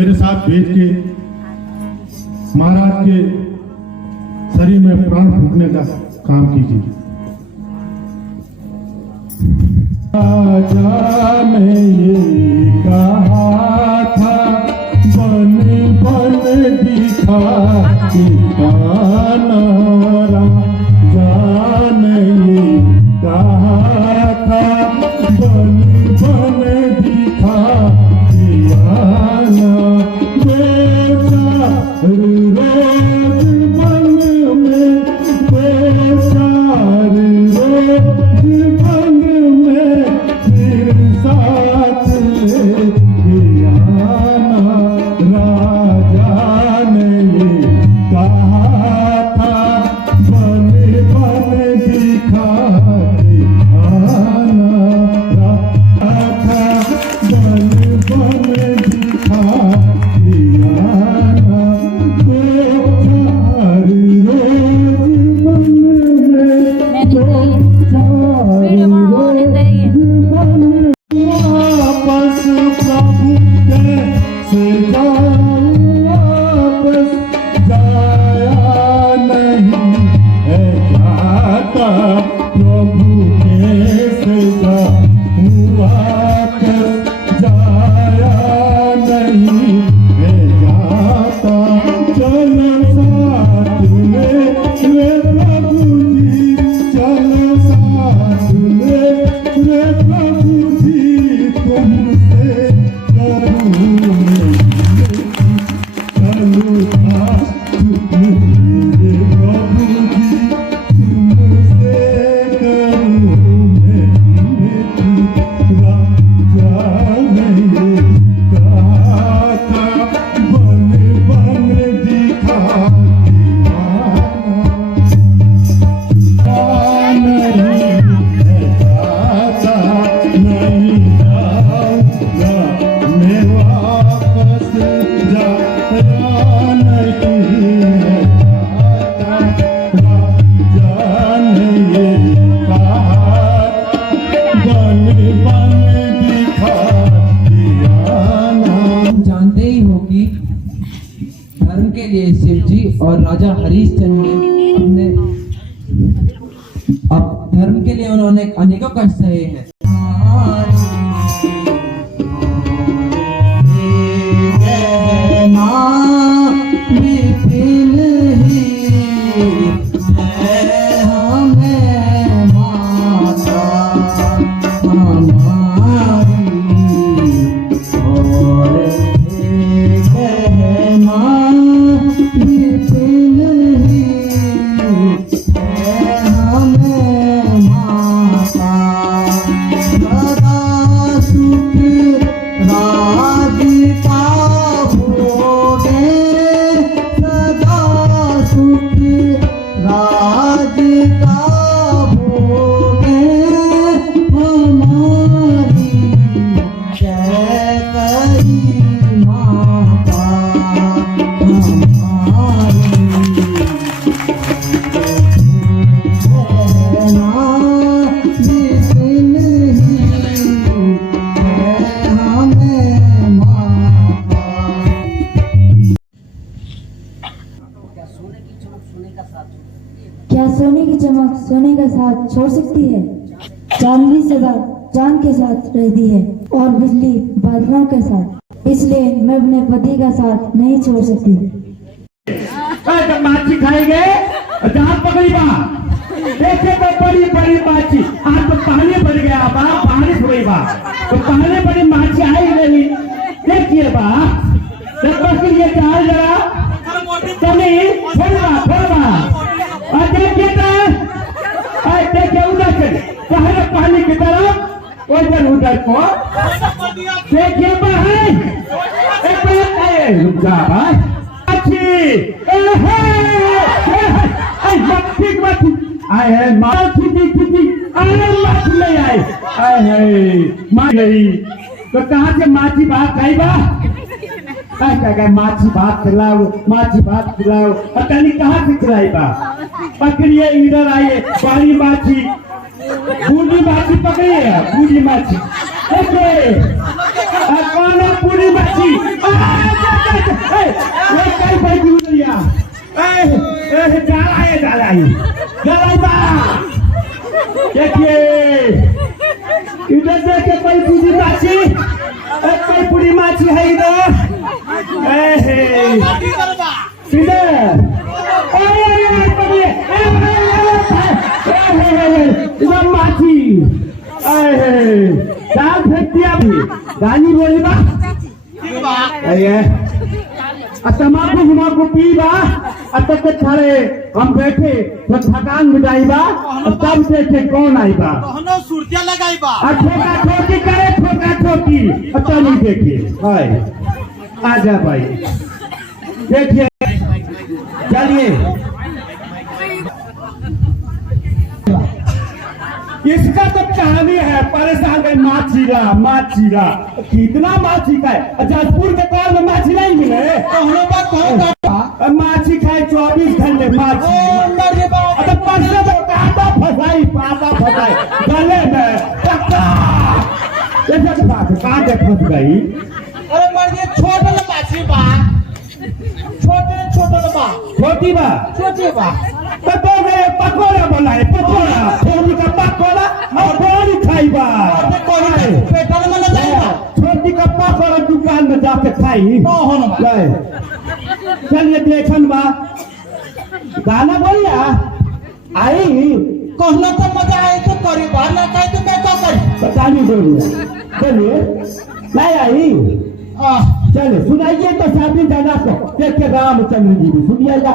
मेरे साथ भेज के महाराज के शरीर में प्राण फूंकने का काम कीजिए। राजा ने ये कहा था बन बन दिखा दिखाना, राजा ने ये कहा था बन बन दिखा दियाना, बेचार रोज मन में, बेचार रोज मन में फिर साथ ले आना, राजा ने ये कहा था बन बन दिखा दिखाना, राजा बन बन दिखा दियाना, बेचार रोज मन में, बेचार वापस प्रभु कैसे जाऊं, वापस जाया नहीं है जाता, प्रभु कैसे जाऊं, वापस जाया नहीं है जाता, चलो साथ में रे प्रभु जी, चलो साथ में रे प्रभु जी, तुमसे करूं मैं, चलो साथ में रे प्रभु जी, तुमसे करूं मैं, राजा ने ये कहा था बन बन दिखा दियाना, नहीं है जाता, नहीं जाऊंगा मैं वापस, जाया नहीं है जाता, राजा ने ये कहा बन बन दिखा दियाना। जानते ही हो कि धर्म के लिए शिव जी और राजा हरिश्चंद्र ने अब धर्म के लिए उन्होंने अनेकों कष्ट सहे हैं। क्या सोने की चमक सोने का साथ छोड़ सकती है? चांदनी सदा चांद के साथ रहती है और बिजली बादलों के साथ, इसलिए मैं अपने पति का साथ नहीं छोड़ सकती। जब माछी खाएंगे जहां पकड़ी बा देखे तो बड़ी बड़ी माछी, आज तो पानी बढ़ गया बा, बारिश हुई बा तो पहले बड़ी माछी आई नहीं, देखिए बा जब बस ये चाल जरा जमीन थोड़ा और देखिए देखिए उधर से पहले पानी की तरफ उधर उधर को देखिए भाई, रुक जा भाई, आए है मछली आए मार गई तो कहाँ से माछी भात खाई बा, माछी भात खिलाओ, माछी भात खिलाओ, पता नहीं कहाँ से खिलाई बा, पकड़िए इधर आइए, बड़ी माछी बूढ़ी माछी पकड़िए, बूढ़ी माछी कौन है बूढ़ी माछी, कई पड़ी उतरिया जाला बा देखिए इधर देखे कोई पूरी माछी कोई पूरी माछी है इधर इधर इधर माछी दाल फेंक दिया भी गानी बोली बा तमाकू घुमाकू पी बा तक खड़े हम बैठे तो थकान मिटाई बा तब देखे कौन आई बा सुरतिया लगाई बा ठोका ठोकी करे ठोका ठोकी नहीं देखिए हाय आजा भाई देखिए चलिए इसका तो कहानी है परेशान है माछीला कितना माछी खाए जजपुर के पास में माछी नहीं मिले माछी खाए 24 घंटे माछी पाता फसाई गले में कांटे फंस गई अरे मर्दी छोटा माछी बा छोटा बा छोटी बा पकोड़ा बोला है पकोड़ा छोटी का पकोड़ा और बड़ी खाई बा पेटल में न जाएगा छोटी का पकोड़ा दुकान में जाके खाई चलिए देखन बा गाना बोलिया आई कहना तो मजा आए तो करी बा ना कहे तो मैं क्या करी बतानी बोलिए नहीं आई चलो सुनाइए तो शादी दादा को देख के रामचंद्र जी भी सुनिएगा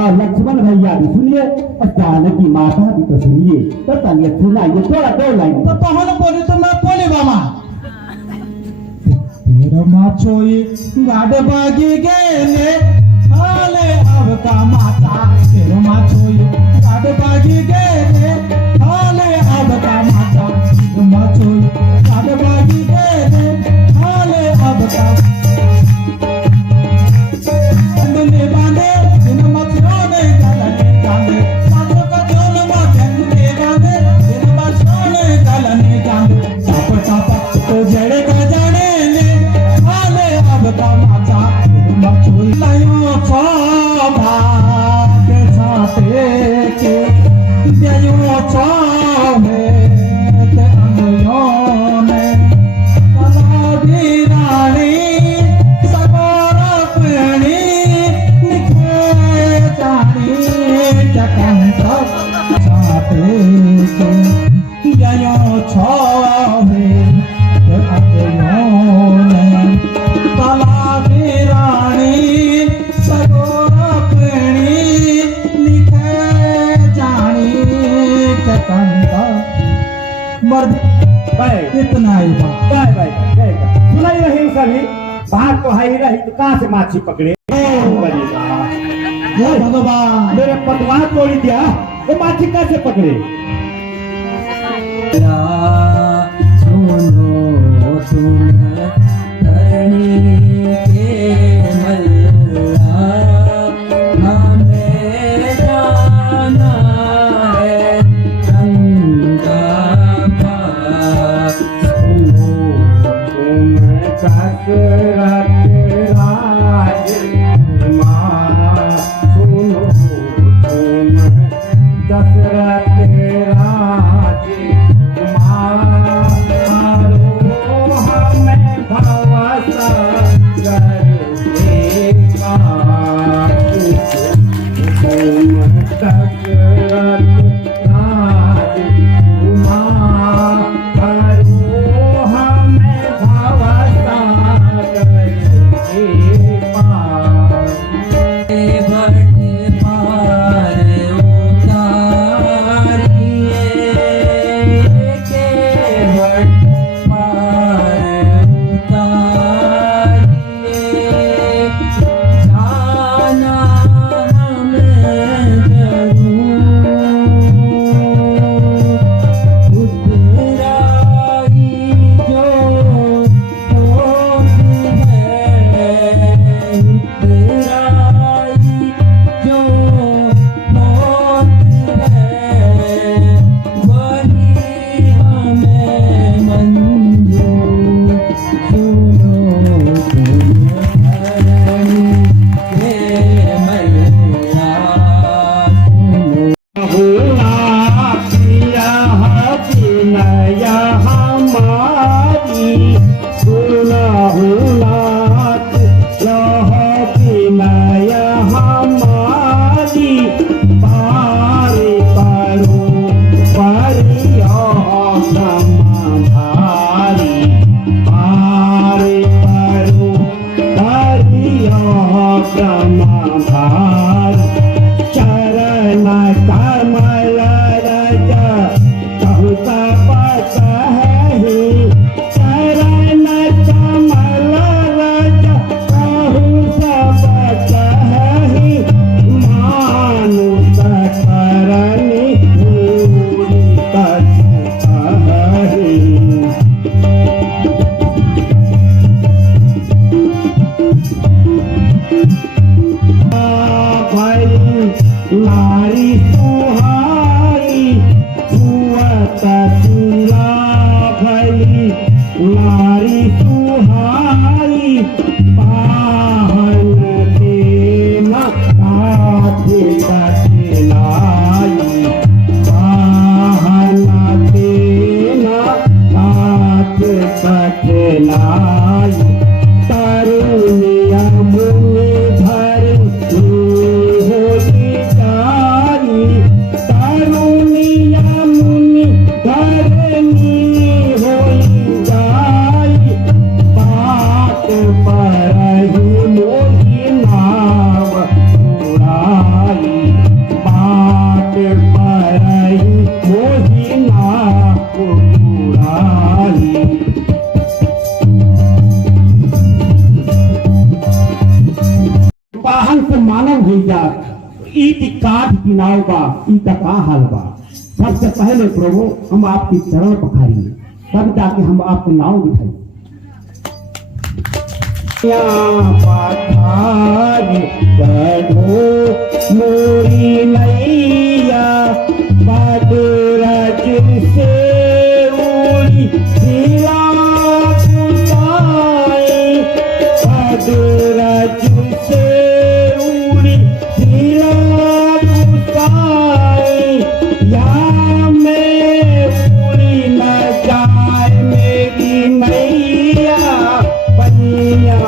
और लक्ष्मण भैया भी सुनिए और जानकी माता भी तो सुनिए तो चलिए सुनाइए थोड़ा 2 लाइन तो कहना बोली तो मैं बोली बामा तेरा माछोई गाड़े बागी गेले हाले अब का माता तेरा माछोई गाड़े बागी गेले हाले अब का माता तेरा माछोई गाड़े बागी गेले हाले अब का अंदले बांधे दिन मछरों ने गलने कांदे माछों का जोन माथेंगे बांधे दिन मछरों ने गलने कांदे टापा तो जड़े का जाने ने हाले अब का माता मछोई लायो छाभा के छाते के देयो छावे ते अंगयों में कलाडी रानी सगोरा प्रेणी निखे जानी चकंता छाते के देयो छावे ते अंगयों में कलाडी रानी सगोरा प्रेणी निखे जानी चकंता मर्द इतना ही बात सुनाई रही सभी बाहर को हाई रही तो कहाँ से माछी पकड़े हे भगवान मेरे पतवार तोड़ी दिया वो माछी कैसे पकड़े सुनो तुम धरणी के मल्ला हमें जाना है गंगा पार सुनो तुम कसरत राजकुमार सुनो तुम दशरथ राजकुमार हमें भवसागर नारी सुहाई छुअत सुला भई नारी सुहाई पाहन देना हाथ कठिनाई पाहन देना हाथ कठिनाई तरुणिया मुनि धर होली जाई तरुणिया मुनि धरनी होली जाई बात पर ही मोही नाव उड़ाई बात पर ही मोही नाव उड़ाई वाहन से मानव हो जा ईद काठ किनाव बा ईद का हाल बा। सबसे पहले प्रभु हम आपकी चरण पखारिए तब जाके हम आपको नाव दिखाई पखारी कढ़ो मोरी नैया बदरज से उड़ी सिला पुताई बदरज से उड़ी सिला पुताई या मैं उड़ी न जाए मेरी नैया बनिया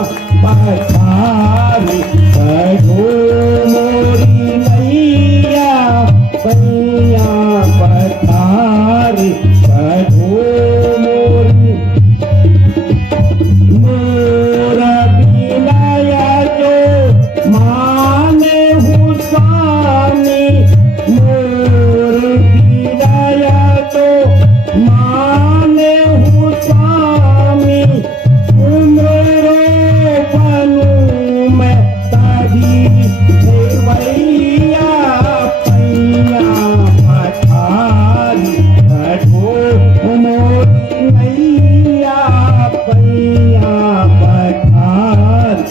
पखारी कढ़ो मोरी नैया बनिया पखारी कढ़ो मोरी मोरा बिनाया जो माने हूँ स्वामी मोर बिनाया तो माने हूँ स्वामी उम्रो बनू मैं तारी देवैया पैया पठारी कढ़ो मोरी नैया पैया पठारी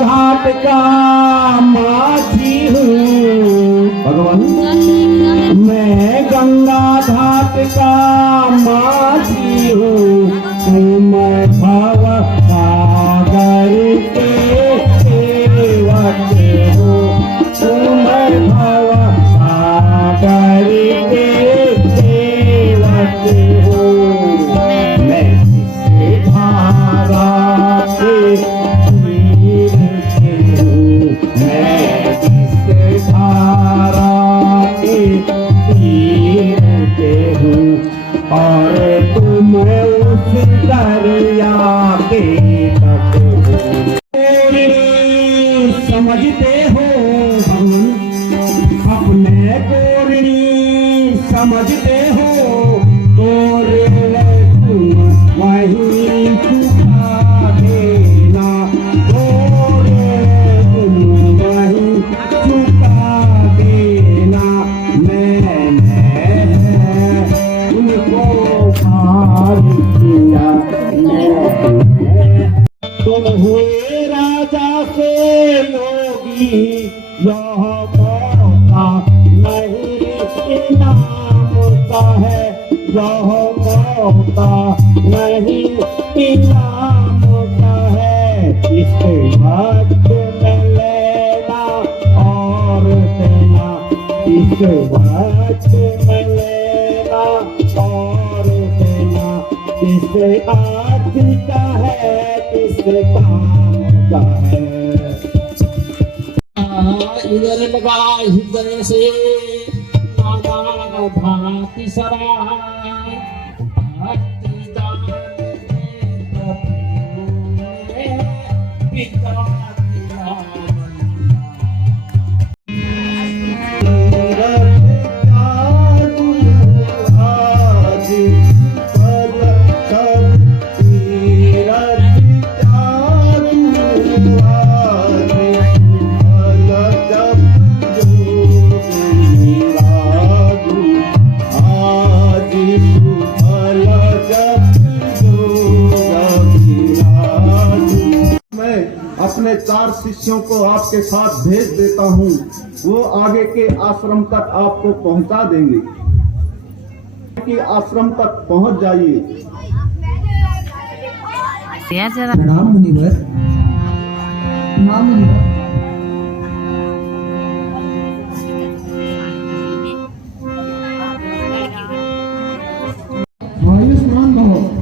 घाट का माझी हूँ भगवान मैं गंगा घाट का माझी हूँ तुम भव सागर के सेवक हो तुम भव सागर के सेवक हो मैं किस धारा के मैं किस धारा के तीर के हूँ और तुम उस दरिया के तट हो। समझते हो हम अपने कोरणी समझते हो तोरे तुम वहीं चुका देना तोरे तुम वहीं चुका देना मैं यह मौका नहीं इनाम का है, इसके वक्त में लेना और देना, इसके वक्त में लेना और देना, किसके आदि का है किसके काम का है। इधर लगा हृदय से नाना भांति सराय, भक्ति दान में प्रभु ने पिता दिया अपने 4 शिष्यों को आपके साथ भेज देता हूँ, वो आगे के आश्रम तक आपको पहुँचा देंगे। कि आश्रम तक पहुँच जाइए। प्रणाम मुनिवर। हाँ मुनिवर। आयुष्मान भव।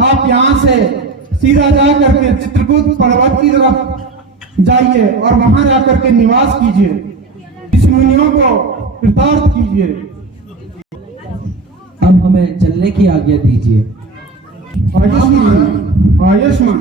आप यहाँ से सीधा जा करके चित्रकूट पर्वत की तरफ जाइए और वहां जाकर के निवास कीजिए। इस मुनियों को कृतार्थ कीजिए। अब हमें चलने की आज्ञा दीजिए। आयुष्मान आयुष्मान।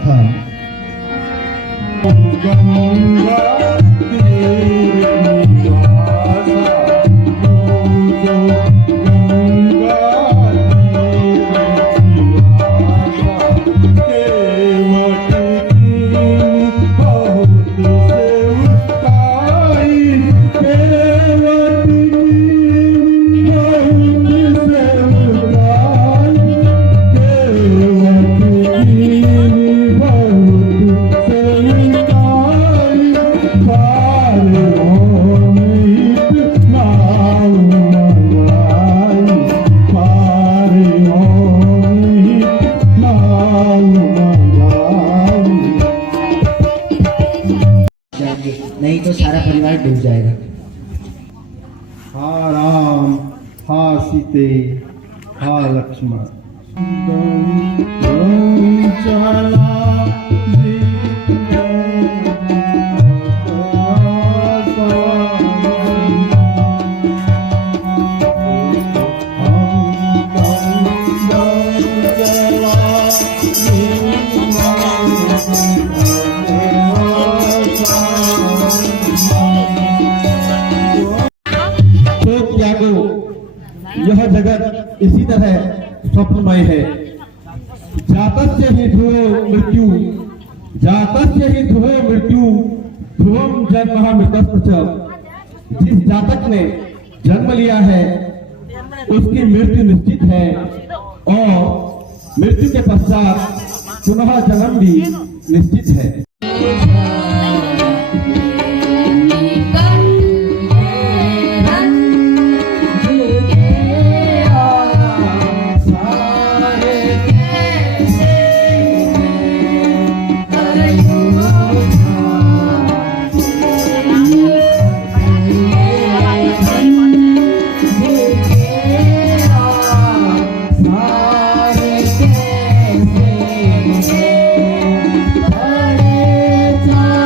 था। नहीं तो सारा परिवार डूब जाएगा। हा राम, हा सीते, हा लक्ष्मण। तो त्यागो, यह जगत इसी तरह स्वप्नमय है। जातस्य ही ध्रुवो मृत्यु, जातस्य ही ध्रुवो मृत्यु, ध्रुवम जन्मः मृतस्य च। जिस जातक ने जन्म लिया है उसकी मृत्यु निश्चित है और मृत्यु के पश्चात पुनः जन्म भी निश्चित है। बड़े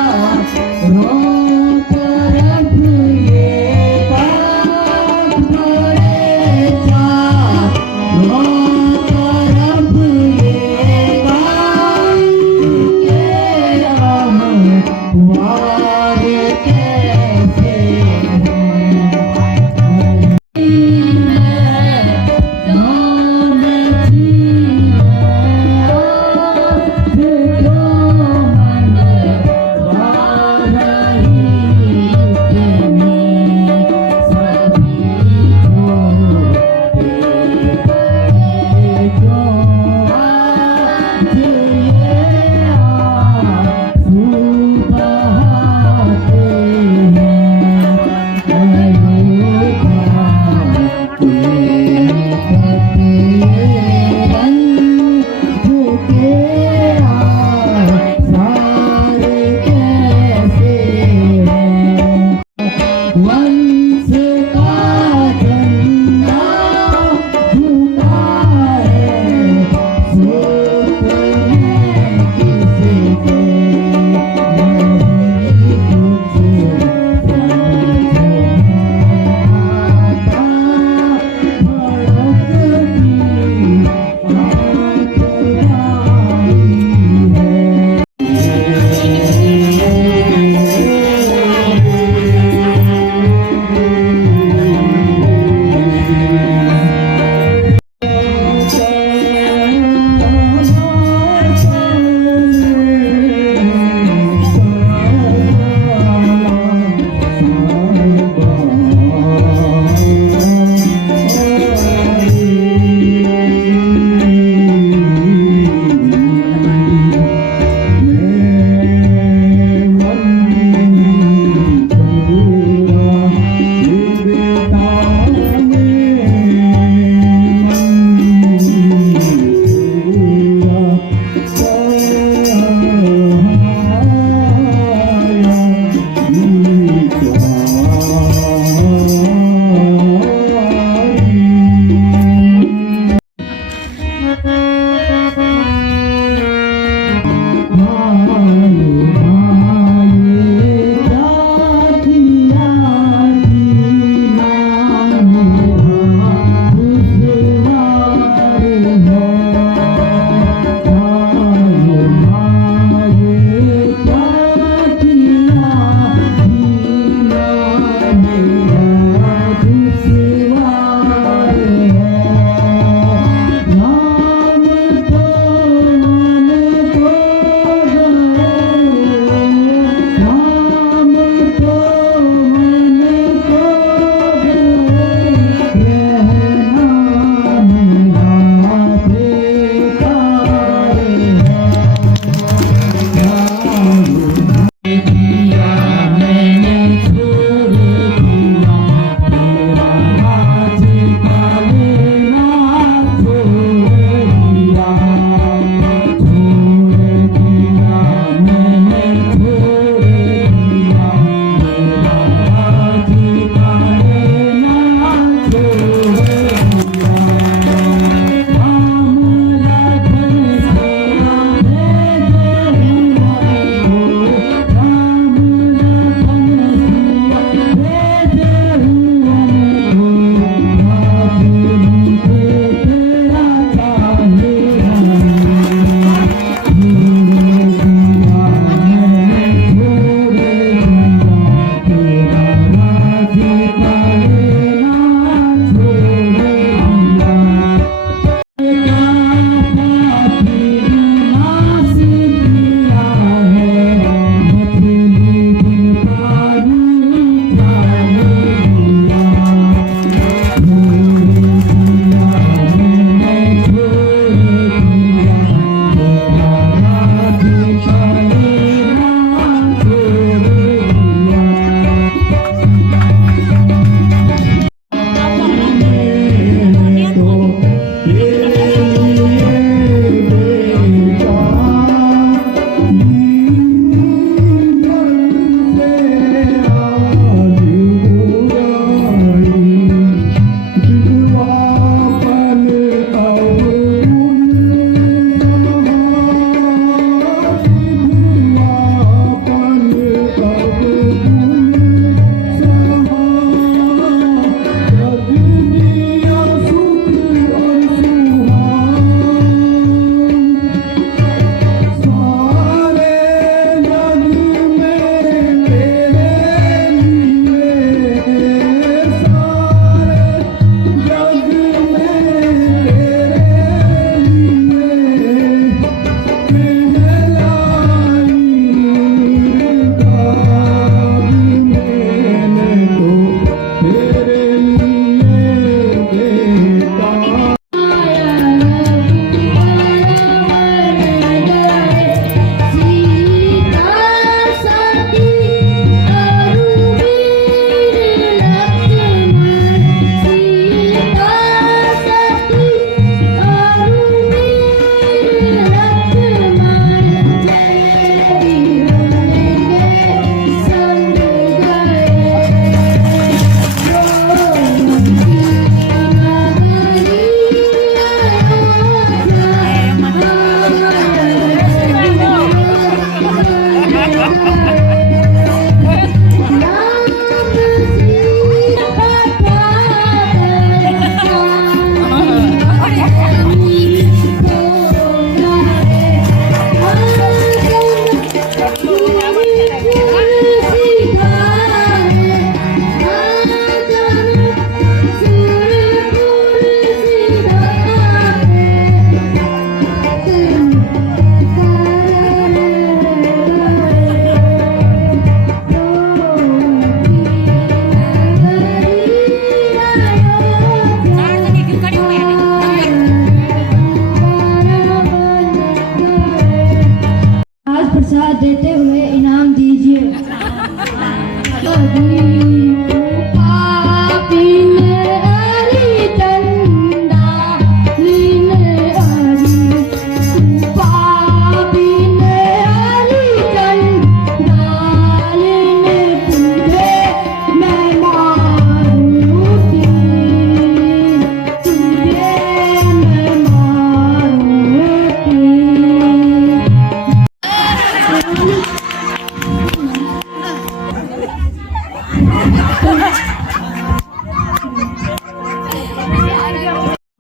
प्रसाद देते हुए इनाम दीजिए।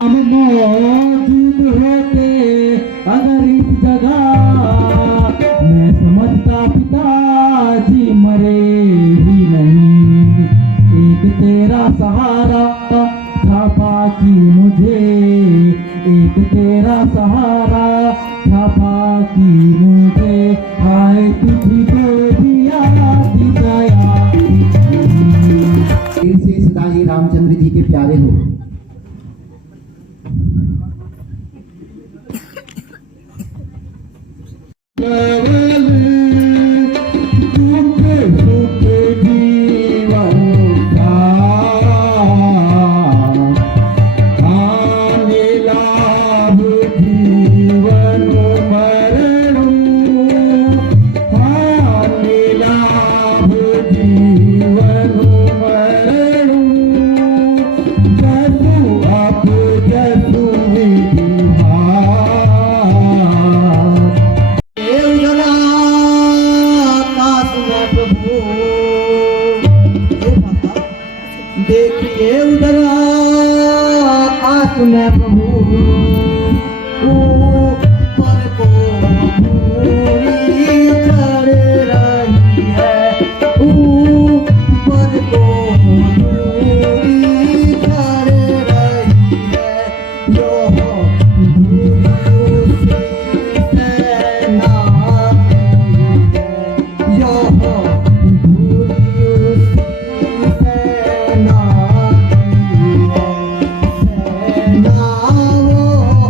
हम मौजूद होते अगर इस जगह, मैं समझता पिताजी मरे ही नहीं। एक तेरा सहारा था बाकी मुझे, एक तेरा सहारा था बाकी मुझे। हाय तुझी तो दिया दी दया। फिर से सदा ही रामचंद्र जी के प्यारे हो। केवल दुख सुख जीवन का, हानि लाभ जीवन मरण, हानि लाभ जीवन मरण। जसु अब जसु विधिहार। देखिए उधर आकाश में प्रभु, ऊपर को धूली चढ़ रही है, ऊपर को धूली चढ़ रही है। यो धूली उसी से नाती है, यो धूली उसी से नाती है। सेना वो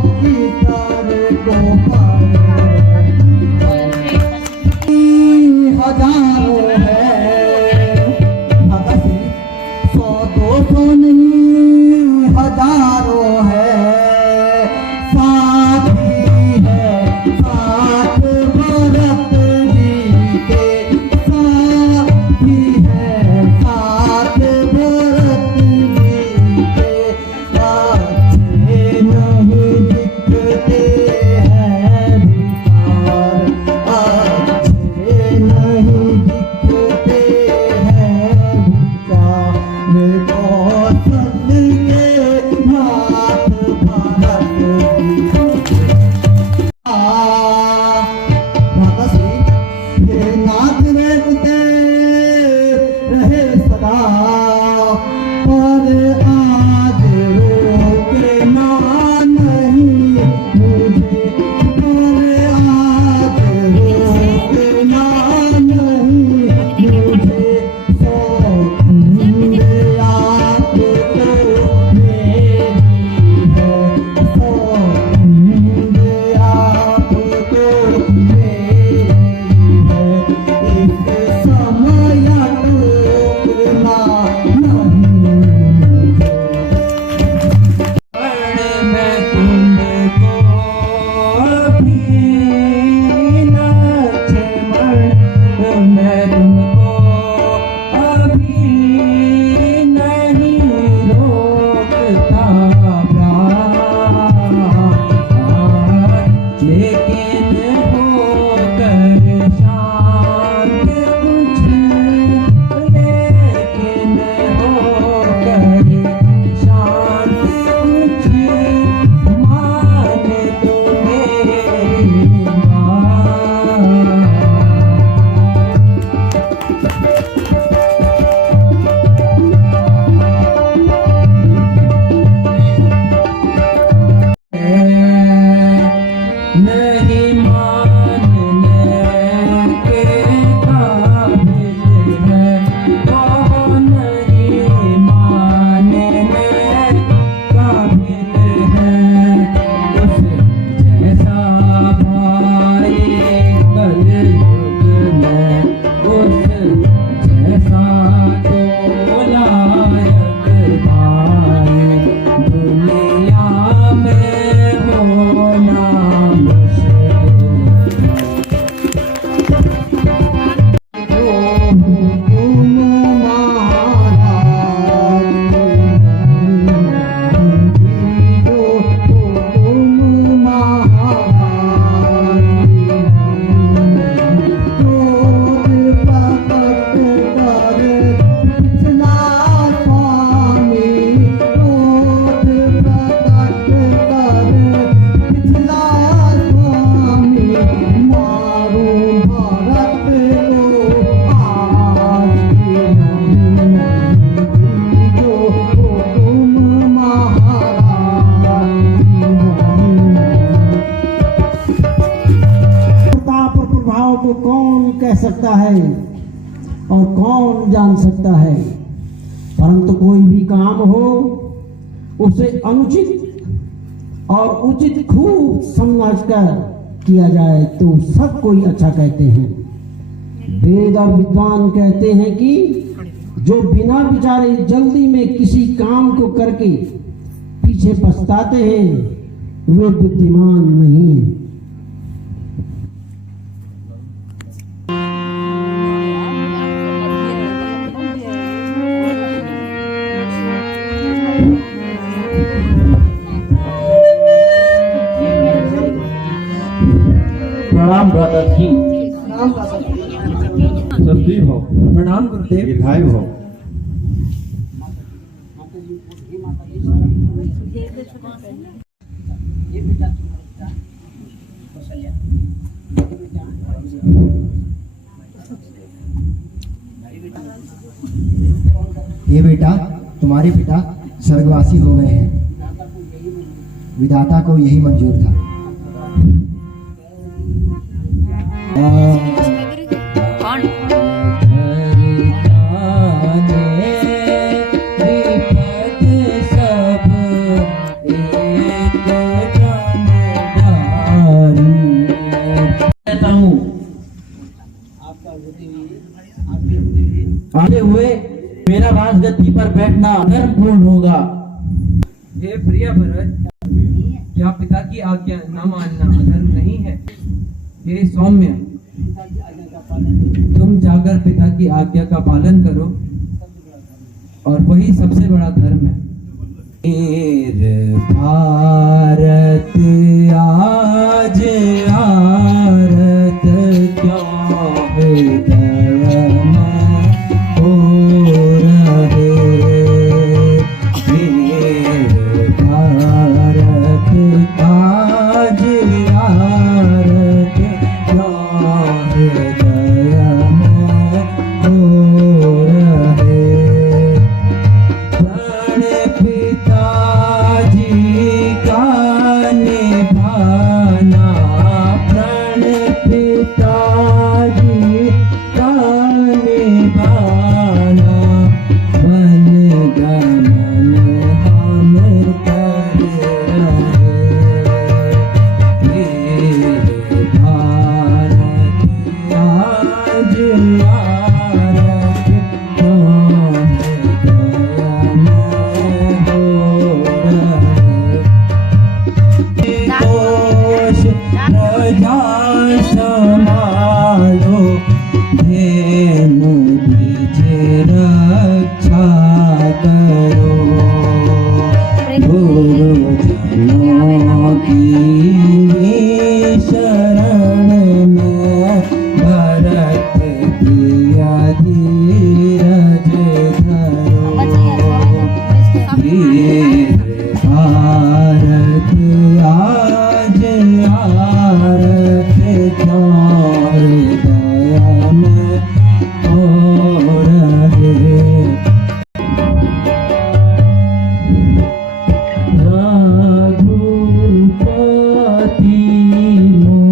कौन कह सकता है और कौन जान सकता है, परंतु कोई भी काम हो उसे अनुचित और उचित खूब समझकर किया जाए तो सब कोई अच्छा कहते हैं। वेद और विद्वान कहते हैं कि जो बिना विचारे जल्दी में किसी काम को करके पीछे पछताते हैं वे बुद्धिमान नहीं हैं। प्रणाम ब्रदर जी। सती हो। प्रणाम गुरुदेव। दीर्घायु हो। ये बेटा, तुम्हारे पिता स्वर्गवासी हो गए हैं। विधाता को यही मंजूर था। आते हुए मेरा राजगद्दी पर बैठना धर्मपूर्ण होगा। हे प्रिय भरत, क्या पिता की आज्ञा न मानना अधर्म नहीं है? हे सौम्य, तुम जाकर पिता की आज्ञा का पालन करो और वही सबसे बड़ा धर्म है। भारत आज आरत क्या हृदय में हो रहे। भारत आज आरत क्या हृदय में हो रहे। प्राण पिताजी का निभाना, प्राण पिताजी का निभाना, मन गमन हम कर रहे। ये भारत आज आरत प्रजा समालो, धेनु बीज रक्षा करो। गुरुजनों की शरण में भरत प्रिया धीरज धरो। भारत आज आरत क्या हृदय में हो रहे। रघुपति मोहि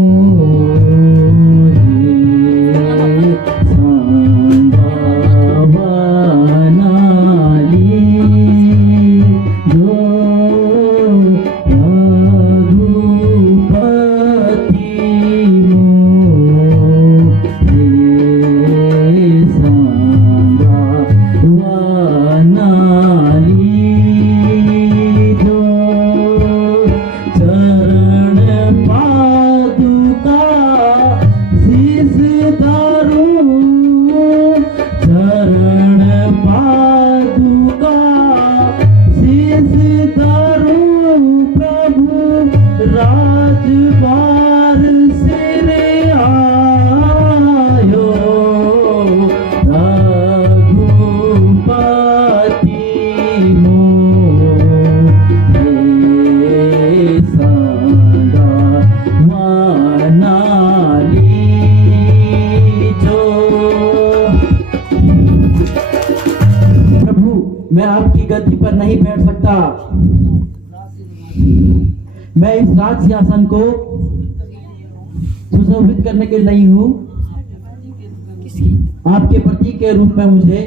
संभावनाली, जो रघुपति मोहि संभावनाली, जो चरण पादुका शीस धरूं, चरण पादुका शीस धरूं। प्रभु राजबार सिर आयो, रघुपति मोहि संभावनाली, जो। प्रभु, मैं आपकी गद्दी पर नहीं बैठ सकता। मैं इस राज सिंहासन को सुशोभित करने के लिए नहीं हूँ, आपके प्रतीक के रूप में मुझे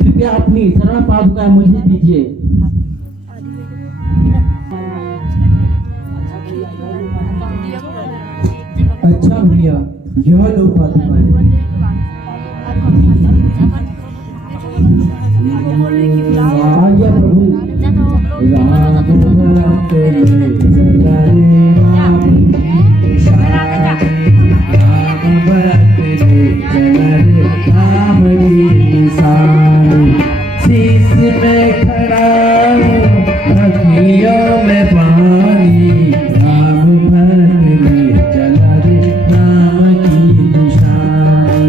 कृपया अपनी चरण पादुका मुझे दीजिए। अच्छा भैया, यह लो पादुका है। आज्ञा प्रभु। राम भक्त ले चला रे राम की निशानी, राम भक्त ले चला रे राम की निशानी। शीश में खड़ा हूँ अखियों में पानी, राम भक्त ले चला रे राम की निशानी,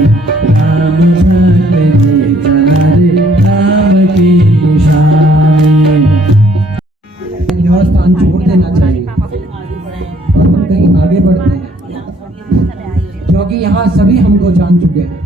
राम भक्त ले चला रे राम की निशानी। यह स्थान छोड़ देना चाहिए और हम कहीं आगे बढ़ते हैं, क्योंकि यहाँ सभी हमको जान चुके हैं।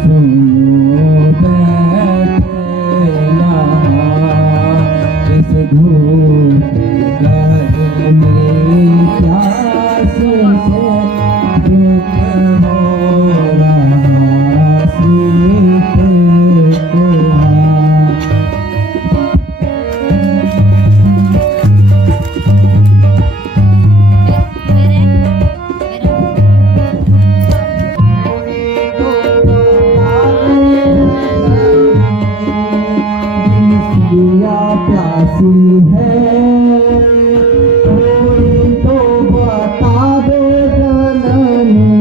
सुनो बैठे ना प्यासी है, कोई तो बता दो जननी,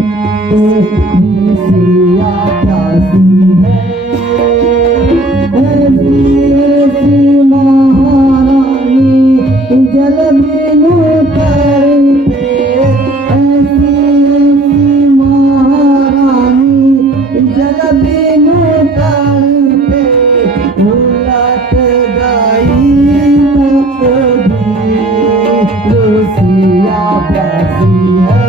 तेरी सिया प्यासी है। ऐसी महारानी जल बिनु तड़पे, ऐसी महारानी जल बिनु तड़पे, उलट गई तकदीर, सिया प्यासी है।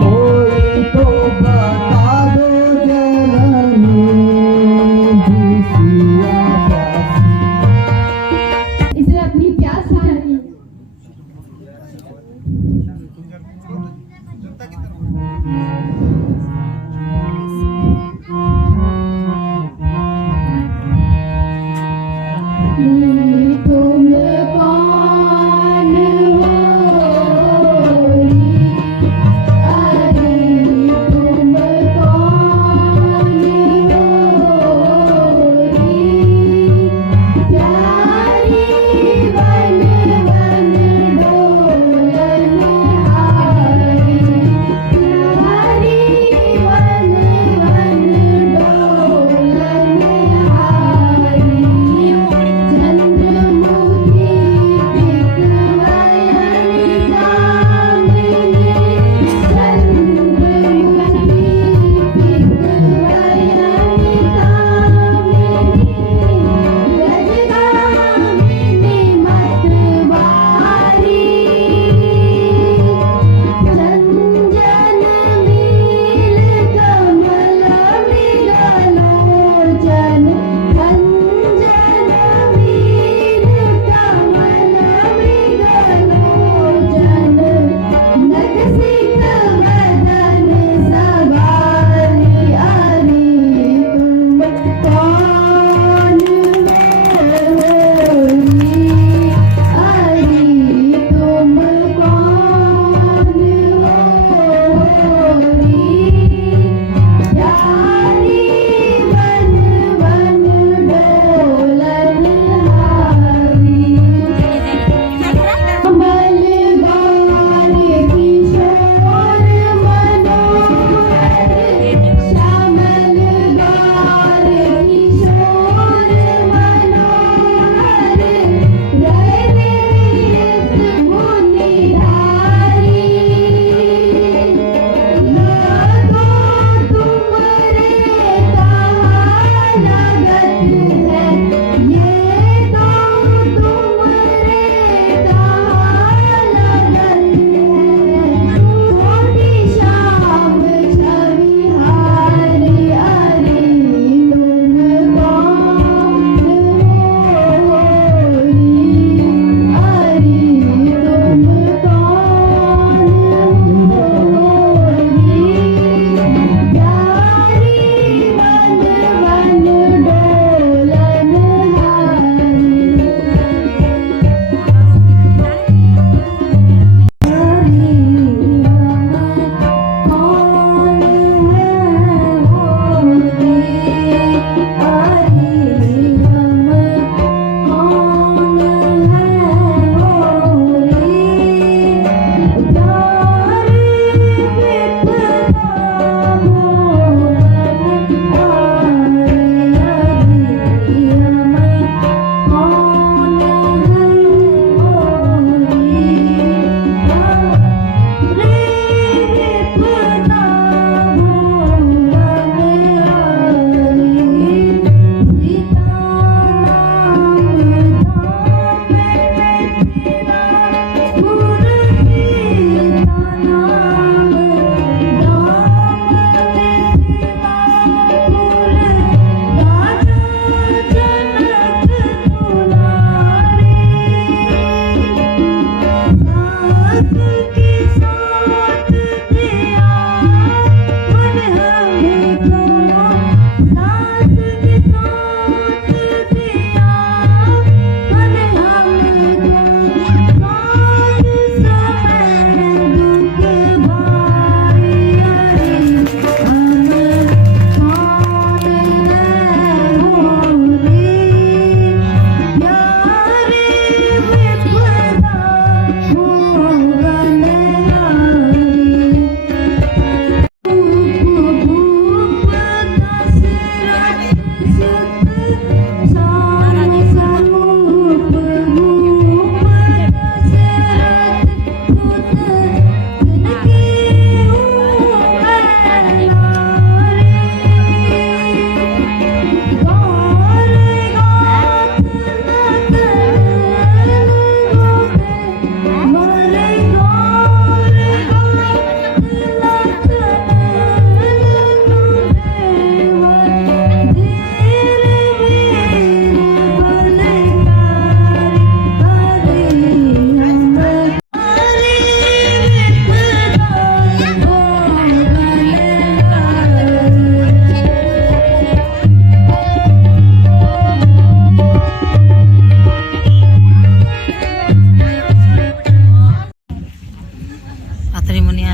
कोई तो बता दो जननी, सिया प्यासी। इसे अपनी प्यास बुझाइए।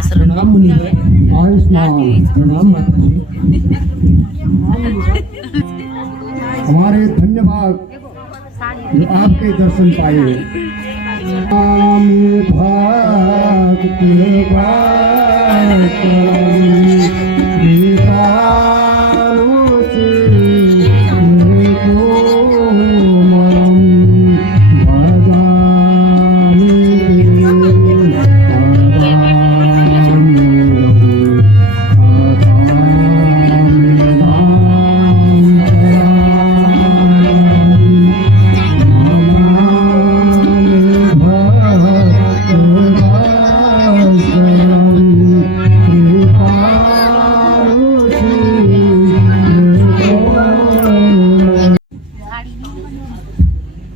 प्रणाम मुनि है, आयुष्मान, प्रणाम माता जी। हमारे धन्यवाद जो आपके दर्शन पाए। भक्त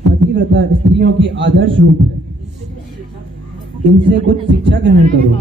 पतिव्रता स्त्रियों की आदर्श रूप है, इनसे कुछ शिक्षा ग्रहण करो।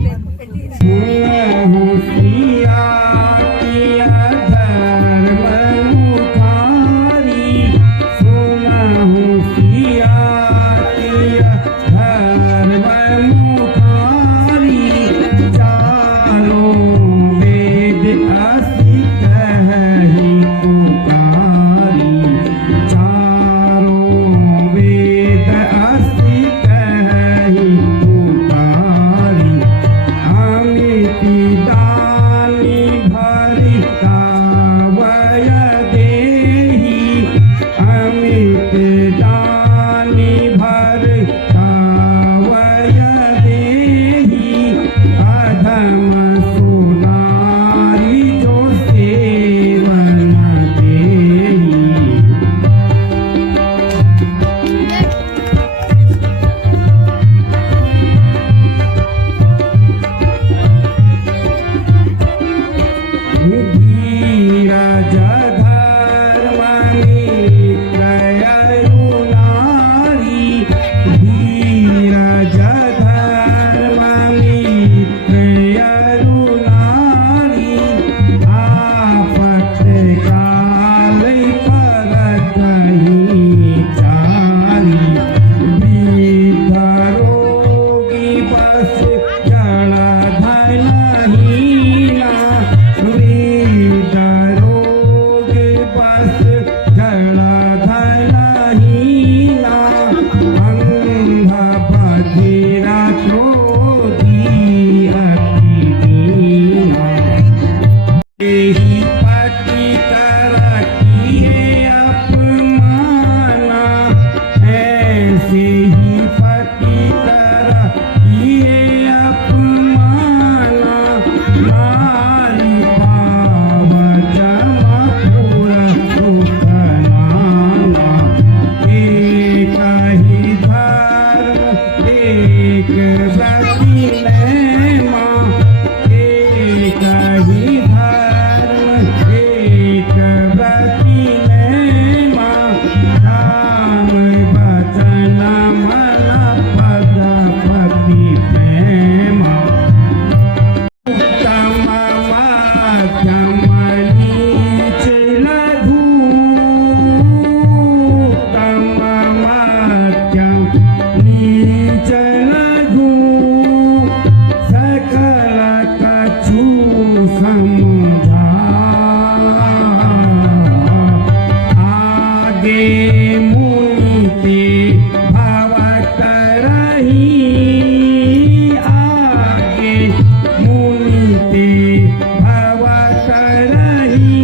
भव करही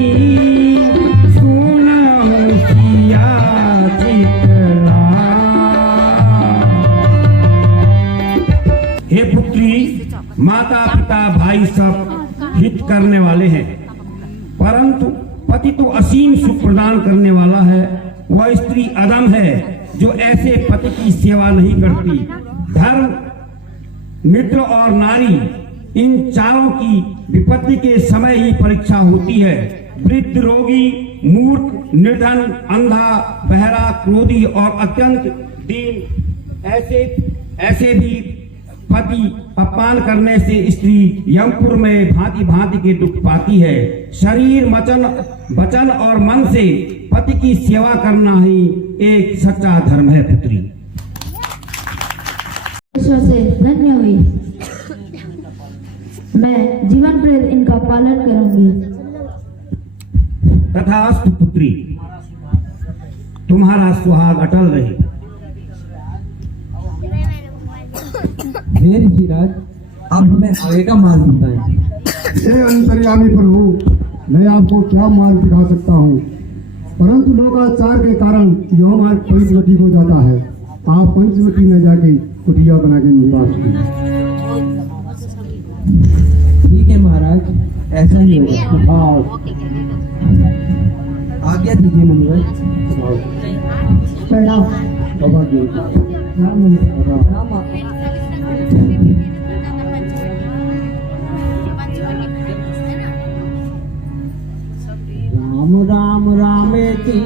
सुनहु भाई सब हित करने वाले हैं, परंतु पति तो असीम सुख प्रदान करने वाला है। वह स्त्री अदम है जो ऐसे पति की सेवा नहीं करती। धर्म, मित्र और नारी, इन चारों की विपत्ति के समय ही परीक्षा होती है। वृद्ध, रोगी, मूर्ख, निर्धन, अंधा, बहरा, क्रोधी और अत्यंत दीन, ऐसे भी पति अपमान करने से स्त्री यमपुर में भांति भांति के दुख पाती है। शरीर, वचन और मन से पति की सेवा करना ही एक सच्चा धर्म है पुत्री। ईश्वर से धन्य हुई। मैं जीवन भर इनका पालन करूंगी। तथास्तु पुत्री, तुम्हारा सुहाग अटल रहे। हे ऋषिराज, आप हमें आगे का मार्ग बताएं। हे अंतर्यामी प्रभु, मैं आपको क्या मार्ग दिखा सकता हूँ, परंतु लोकाचार के कारण यह मार्ग पंचवटी हो जाता है। आप पंचवटी में जाके कुटिया बना के निवास कीजिए। ठीक है महाराज, ऐसा ही होगा। आज्ञा दीजिए मुनिवर। प्रणाम। राम राम रामेति